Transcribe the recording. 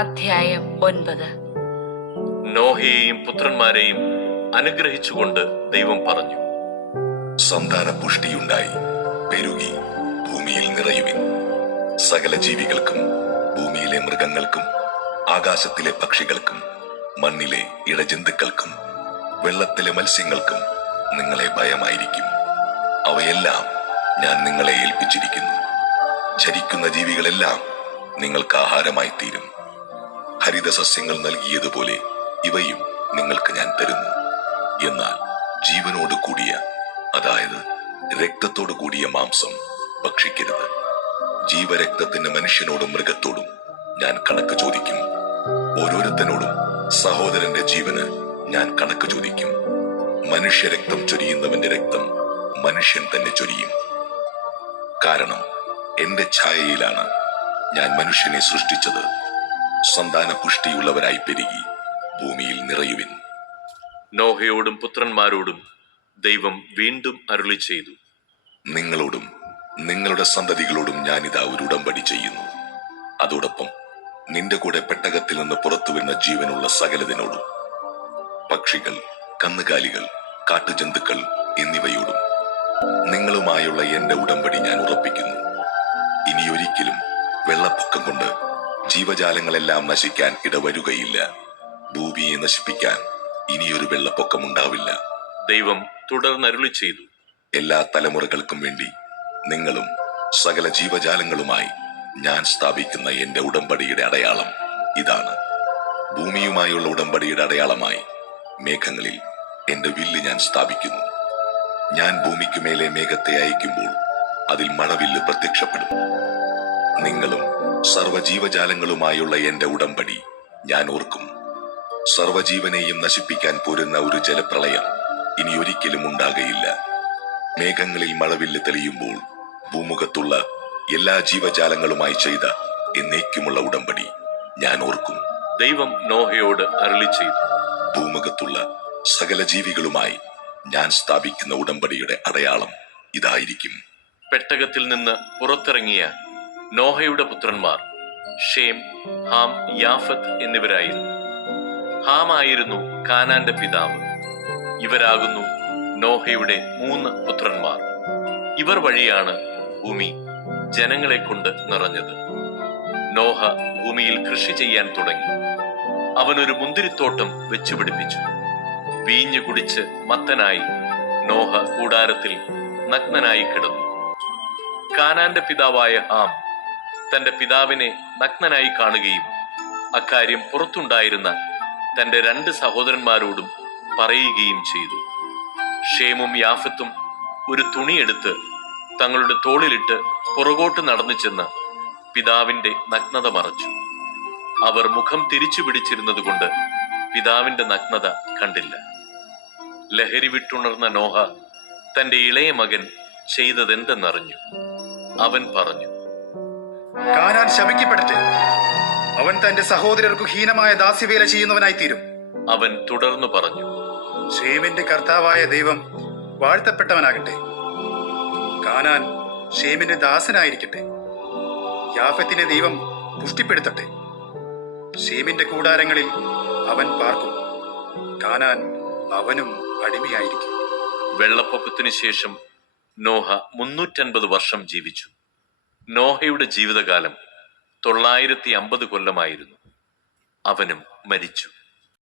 അധ്യായം 9. നോഹയെയും പുത്രന്മാരെയും അനുഗ്രഹിച്ചുകൊണ്ട് ദൈവം പറഞ്ഞു, സന്താന പുഷ്ടിയുണ്ടായി പെരുകി ഭൂമിയിൽ നിറയുവിൻ. സകല ജീവികൾക്കും, ഭൂമിയിലെ മൃഗങ്ങൾക്കും, ആകാശത്തിലെ പക്ഷികൾക്കും, മണ്ണിലെ ഇഴജന്തുക്കൾക്കും, വെള്ളത്തിലെ മത്സ്യങ്ങൾക്കും നിങ്ങളെ ഭയമായിരിക്കും. അവയെല്ലാം ഞാൻ നിങ്ങളെ ഏൽപ്പിച്ചിരിക്കുന്നു. ചരിക്കുന്ന ജീവികളെല്ലാം നിങ്ങൾക്ക് ആഹാരമായി തീരും. ഹരിതസസ്യങ്ങൾ നൽകിയതുപോലെ ഇവയും നിങ്ങൾക്ക് ഞാൻ തരുന്നു. എന്നാൽ ജീവനോട് കൂടിയ, അതായത് രക്തത്തോടു കൂടിയ മാംസം ഭക്ഷിക്കരുത്. ജീവരക്തത്തിന് മനുഷ്യനോടും മൃഗത്തോടും ഞാൻ കണക്ക് ചോദിക്കും. ഓരോരുത്തനോടും സഹോദരന്റെ ജീവന് ഞാൻ കണക്ക് ചോദിക്കും. മനുഷ്യരക്തം ചൊരിയുന്നവന്റെ രക്തം മനുഷ്യൻ തന്നെ ചൊരിയും. കാരണം എന്റെ ഛായയിലാണ് ഞാൻ മനുഷ്യനെ സൃഷ്ടിച്ചത്. സന്താന പുഷ്ടിയുള്ളവരായി പെരുകി ഭൂമിയിൽ നിറയുവിൻ. നോഹയോടും പുത്രന്മാരോടും ദൈവം വീണ്ടും അരുളി ചെയ്തു, നിങ്ങളോടും നിങ്ങളുടെ സന്തതികളോടും ഞാനിതാ ഒരു ഉടമ്പടി ചെയ്യുന്നു. അതോടൊപ്പം നിന്റെ കൂടെ പെട്ടകത്തിൽ നിന്ന് പുറത്തു വരുന്ന ജീവനുള്ള സകലതിനോടും, പക്ഷികൾ, കന്നുകാലികൾ, കാട്ടുജന്തുക്കൾ എന്നിവയോടും നിങ്ങളുമായുള്ള എന്റെ ഉടമ്പടി ഞാൻ ഉറപ്പിക്കുന്നു. ഇനിയൊരിക്കലും വെള്ളപ്പൊക്കം കൊണ്ട് ജീവജാലങ്ങളെല്ലാം നശിക്കാൻ ഇടവരുകയില്ല. ഭൂമിയെ നശിപ്പിക്കാൻ ഇനിയൊരു വെള്ളപ്പൊക്കം ഉണ്ടാവില്ല. ദൈവം തുടർന്നരുളി ചെയ്തു, എല്ലാ തലമുറകൾക്കും വേണ്ടി നിങ്ങളും സകല ജീവജാലങ്ങളുമായി ഞാൻ സ്ഥാപിക്കുന്ന എന്റെ ഉടമ്പടിയുടെ അടയാളം ഇതാണ്. ഭൂമിയുമായുള്ള ഉടമ്പടിയുടെ അടയാളമായി മേഘങ്ങളിൽ എന്റെ വില്ല് ഞാൻ സ്ഥാപിക്കുന്നു. ഞാൻ ഭൂമിക്കു മേലെ മേഘത്തെ അയക്കുമ്പോൾ അതിൽ മഴവില്ല് പ്രത്യക്ഷപ്പെടും. നിങ്ങളും സർവ്വജീവജാലങ്ങളുമായുള്ള എന്റെ ഉടമ്പടി ഞാൻ ഓർക്കും. സർവ്വജീവനെയും നശിപ്പിക്കാൻ പോരുന്ന ഒരു ജലപ്രളയം ഇനി ഒരിക്കലും ഉണ്ടാകയില്ല. മേഘങ്ങളിൽ മഴവില്ല് തെളിയുമ്പോൾ ഭൂമുഖത്തുള്ള എല്ലാ ജീവജാലങ്ങളുമായി ചെയ്ത എന്നേക്കുമുള്ള ഉടമ്പടി ഞാൻ ഓർക്കും. ദൈവം നോഹയോട് അരുളി ചെയ്തു, ഭൂമുഖത്തുള്ള സകല ജീവികളുമായി ഞാൻ സ്ഥാപിക്കുന്ന ഉടമ്പടിയുടെ അടയാളം ഇതായിരിക്കും. പെട്ടകത്തിൽ നിന്ന് പുറത്തിറങ്ങിയ നോഹയുടെ പുത്രന്മാർ ഷേം, ഹാം, യാഫത്ത് എന്നിവരായിരുന്നു. ഹാം ആയിരുന്നു കാനാന്റെ പിതാവ്. ഇവരാകുന്നു നോഹയുടെ 3 പുത്രന്മാർ. ഇവർ വഴിയാണ് ഭൂമി ജനങ്ങളെ കൊണ്ട് നിറഞ്ഞത്. നോഹ ഭൂമിയിൽ കൃഷി ചെയ്യാൻ തുടങ്ങി. അവനൊരു മുന്തിരിത്തോട്ടം വെച്ചുപിടിപ്പിച്ചു. വീഞ്ഞു കുടിച്ച് മത്തനായി നോഹ കൂടാരത്തിൽ നഗ്നനായി കിടന്നു. കാനാന്റെ പിതാവായ ഹാം തന്റെ പിതാവിനെ നഗ്നനായി കാണുകയും അക്കാര്യം പുറത്തുണ്ടായിരുന്ന തന്റെ 2 സഹോദരന്മാരോടും പറയുകയും ചെയ്തു. ഷേമും യാഫത്തും ഒരു തുണിയെടുത്ത് തങ്ങളുടെ തോളിലിട്ട് പുറകോട്ട് നടന്നു ചെന്ന് പിതാവിന്റെ നഗ്നത മറച്ചു. അവർ മുഖം തിരിച്ചു പിടിച്ചിരുന്നത് കൊണ്ട് പിതാവിന്റെ നഗ്നത കണ്ടില്ല. ലഹരി വിട്ടുണർന്ന നോഹ തന്റെ ഇളയ മകൻ ചെയ്തതെന്തെന്നറിഞ്ഞു. അവൻ പറഞ്ഞു, കാനാൻ ശപിക്കപ്പെടട്ടെ. അവൻ തന്റെ സഹോദരർക്ക് ഹീനമായ ദാസ്യവേല ചെയ്യുന്നവനായി തീരും. അവൻ തുടർന്നു പറഞ്ഞു, ഷേമിന്റെ കർത്താവായ ദൈവം വാഴ്ത്തപ്പെട്ടവനാകട്ടെ. കാനാൻ ഷേമിന്റെ ദാസനായിരിക്കട്ടെ. യാഫത്തിനെ ദൈവം പുഷ്ടിപ്പെടുത്തട്ടെ. ഷേമിന്റെ കൂടാരങ്ങളിൽ അവൻ പാർക്കും. കാനാൻ അവനും അടിമയായിരിക്കും. വെള്ളപ്പൊക്കത്തിനു ശേഷം നോഹ 350 വർഷം ജീവിച്ചു. നോഹയുടെ ജീവിതകാലം 950 കൊല്ലമായിരുന്നു. അവനും മരിച്ചു.